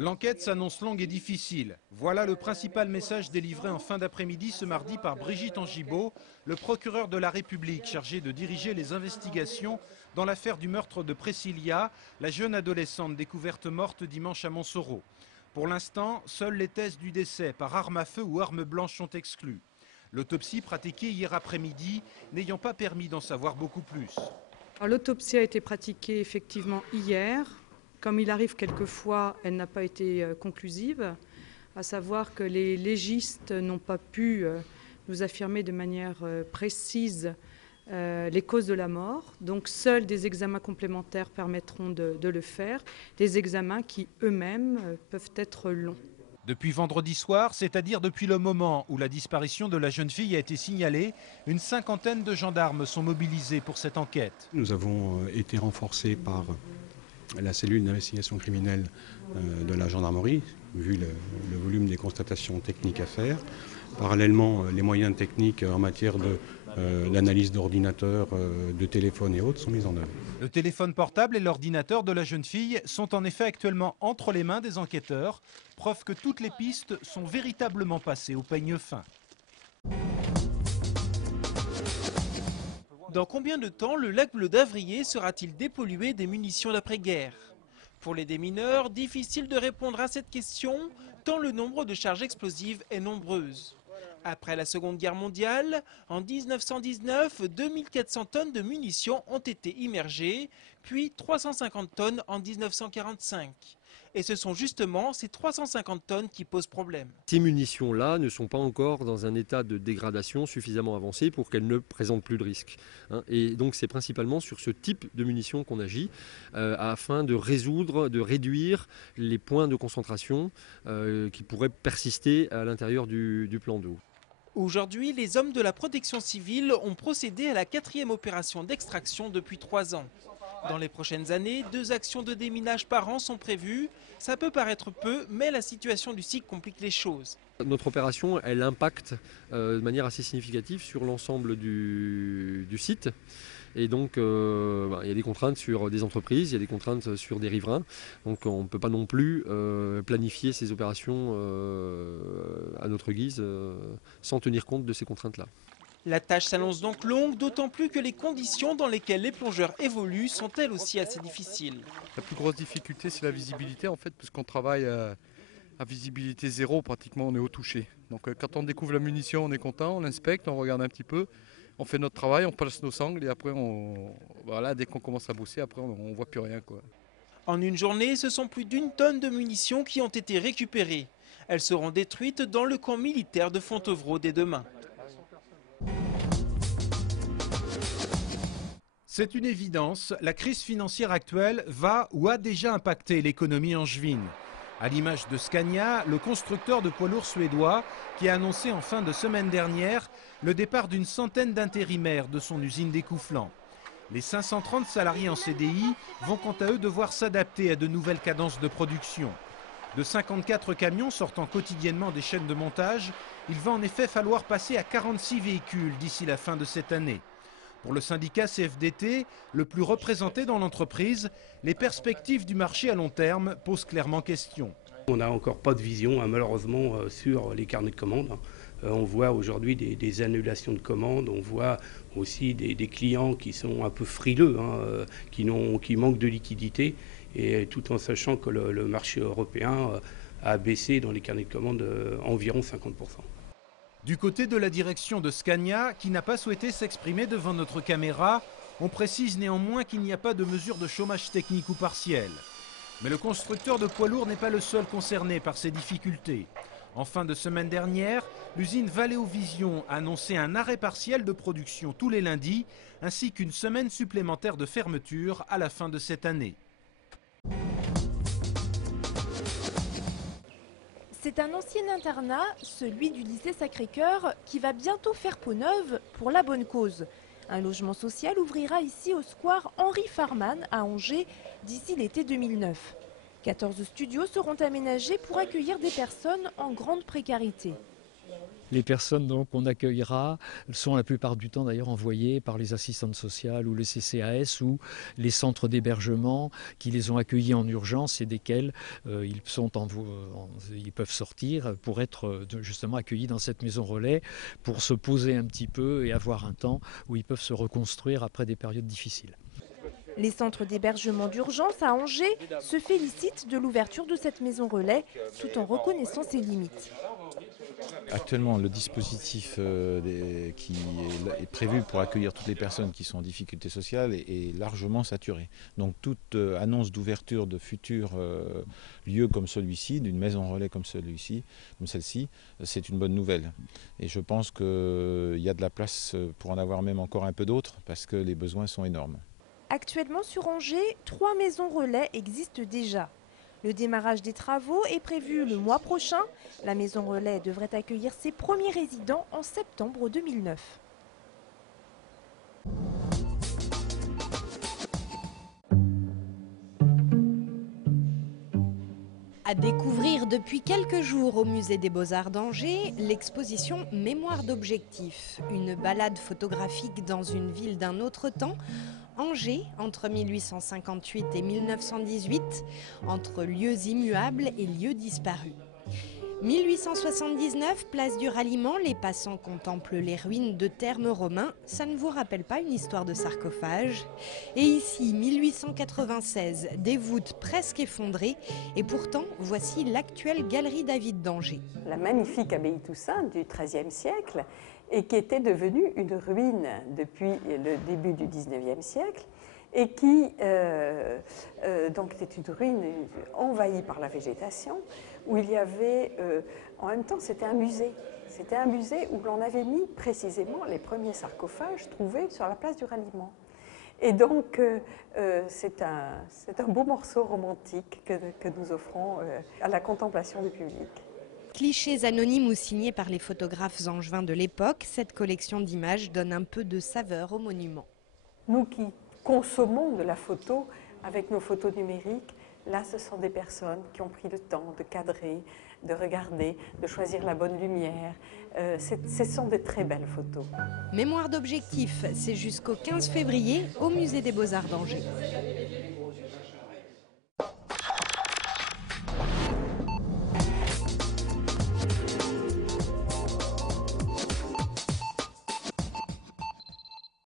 L'enquête s'annonce longue et difficile. Voilà le principal message délivré en fin d'après-midi ce mardi par Brigitte Angibault, le procureur de la République chargé de diriger les investigations dans l'affaire du meurtre de Priscilla, la jeune adolescente découverte morte dimanche à Montsoreau. Pour l'instant, seules les thèses du décès par arme à feu ou arme blanche sont exclues. L'autopsie pratiquée hier après-midi n'ayant pas permis d'en savoir beaucoup plus. L'autopsie a été pratiquée effectivement hier. Comme il arrive quelquefois, elle n'a pas été conclusive, à savoir que les légistes n'ont pas pu nous affirmer de manière précise les causes de la mort. Donc seuls des examens complémentaires permettront de le faire, des examens qui eux-mêmes peuvent être longs. Depuis vendredi soir, c'est-à-dire depuis le moment où la disparition de la jeune fille a été signalée, une cinquantaine de gendarmes sont mobilisés pour cette enquête. Nous avons été renforcés par la cellule d'investigation criminelle de la gendarmerie, vu le volume des constatations techniques à faire. Parallèlement, les moyens techniques en matière d'analyse d'ordinateurs, de téléphones et autres sont mis en œuvre. Le téléphone portable et l'ordinateur de la jeune fille sont en effet actuellement entre les mains des enquêteurs, preuve que toutes les pistes sont véritablement passées au peigne fin. Dans combien de temps le lac bleu d'Avrier sera-t-il dépollué des munitions d'après-guerre? Pour les démineurs, difficile de répondre à cette question, tant le nombre de charges explosives est nombreuse. Après la Seconde Guerre mondiale, en 1919, 2400 tonnes de munitions ont été immergées, puis 350 tonnes en 1945. Et ce sont justement ces 350 tonnes qui posent problème. Ces munitions-là ne sont pas encore dans un état de dégradation suffisamment avancé pour qu'elles ne présentent plus de risque. Et donc c'est principalement sur ce type de munitions qu'on agit afin de réduire les points de concentration qui pourraient persister à l'intérieur du plan d'eau. Aujourd'hui, les hommes de la protection civile ont procédé à la 4e opération d'extraction depuis 3 ans. Dans les prochaines années, 2 actions de déminage par an sont prévues. Ça peut paraître peu, mais la situation du site complique les choses. Notre opération, elle impacte de manière assez significative sur l'ensemble du site. Et donc, il y a des contraintes sur des entreprises, il y a des contraintes sur des riverains. Donc, on ne peut pas non plus planifier ces opérations à notre guise sans tenir compte de ces contraintes-là. La tâche s'annonce donc longue, d'autant plus que les conditions dans lesquelles les plongeurs évoluent sont elles aussi assez difficiles. La plus grosse difficulté, c'est la visibilité en fait, parce qu'on travaille à visibilité zéro, pratiquement on est au toucher. Donc quand on découvre la munition, on est content, on l'inspecte, on regarde un petit peu, on fait notre travail, on place nos sangles et après, dès qu'on commence à bosser, après on ne voit plus rien, quoi. En une journée, ce sont plus d'1 tonne de munitions qui ont été récupérées. Elles seront détruites dans le camp militaire de Fontevraud dès demain. C'est une évidence, la crise financière actuelle va ou a déjà impacté l'économie angevine. À l'image de Scania, le constructeur de poids lourds suédois qui a annoncé en fin de semaine dernière le départ d'une centaine d'intérimaires de son usine d'Écouflant. Les 530 salariés en CDI vont quant à eux devoir s'adapter à de nouvelles cadences de production. De 54 camions sortant quotidiennement des chaînes de montage, il va en effet falloir passer à 46 véhicules d'ici la fin de cette année. Pour le syndicat CFDT, le plus représenté dans l'entreprise, les perspectives du marché à long terme posent clairement question. On n'a encore pas de vision, malheureusement, sur les carnets de commandes. On voit aujourd'hui des annulations de commandes, on voit aussi des clients qui sont un peu frileux, qui manquent de liquidité, et tout en sachant que le marché européen a baissé dans les carnets de commandes environ 50%. Du côté de la direction de Scania, qui n'a pas souhaité s'exprimer devant notre caméra, on précise néanmoins qu'il n'y a pas de mesure de chômage technique ou partiel. Mais le constructeur de poids lourds n'est pas le seul concerné par ces difficultés. En fin de semaine dernière, l'usine Valeo Vision a annoncé un arrêt partiel de production tous les lundis, ainsi qu'une semaine supplémentaire de fermeture à la fin de cette année. C'est un ancien internat, celui du lycée Sacré-Cœur, qui va bientôt faire peau neuve pour la bonne cause. Un logement social ouvrira ici au square Henri Farman à Angers d'ici l'été 2009. 14 studios seront aménagés pour accueillir des personnes en grande précarité. Les personnes qu'on accueillera sont la plupart du temps d'ailleurs envoyées par les assistantes sociales ou les CCAS ou les centres d'hébergement qui les ont accueillis en urgence et desquels ils peuvent sortir pour être justement accueillis dans cette maison relais pour se poser un petit peu et avoir un temps où ils peuvent se reconstruire après des périodes difficiles. Les centres d'hébergement d'urgence à Angers se félicitent de l'ouverture de cette maison relais tout en reconnaissant ses limites. Actuellement, le dispositif qui est prévu pour accueillir toutes les personnes qui sont en difficulté sociale est largement saturé. Donc toute annonce d'ouverture de futurs lieux comme celui-ci, d'une maison relais comme celle-ci, c'est une bonne nouvelle. Et je pense qu'il y a de la place pour en avoir même encore un peu d'autres parce que les besoins sont énormes. Actuellement sur Angers, 3 maisons relais existent déjà. Le démarrage des travaux est prévu le mois prochain. La maison relais devrait accueillir ses premiers résidents en septembre 2009. À découvrir depuis quelques jours au Musée des Beaux-Arts d'Angers, l'exposition Mémoire d'objectifs, une balade photographique dans une ville d'un autre temps, Angers, entre 1858 et 1918, entre lieux immuables et lieux disparus. 1879, place du Ralliement, les passants contemplent les ruines de thermes romains. Ça ne vous rappelle pas une histoire de sarcophage? Et ici, 1896, des voûtes presque effondrées. Et pourtant, voici l'actuelle galerie David d'Angers. La magnifique abbaye Toussaint du XIIIe siècle et qui était devenue une ruine depuis le début du XIXe siècle et qui donc était une ruine envahie par la végétation où il y avait, en même temps c'était un musée. C'était un musée où l'on avait mis précisément les premiers sarcophages trouvés sur la place du Ralliement. Et donc c'est un beau morceau romantique que nous offrons à la contemplation du public. Clichés anonymes ou signés par les photographes angevins de l'époque, cette collection d'images donne un peu de saveur au monument. Nous qui consommons de la photo avec nos photos numériques, là ce sont des personnes qui ont pris le temps de cadrer, de regarder, de choisir la bonne lumière. Ce sont des très belles photos. Mémoire d'objectifs, c'est jusqu'au 15 février au Musée des Beaux-Arts d'Angers.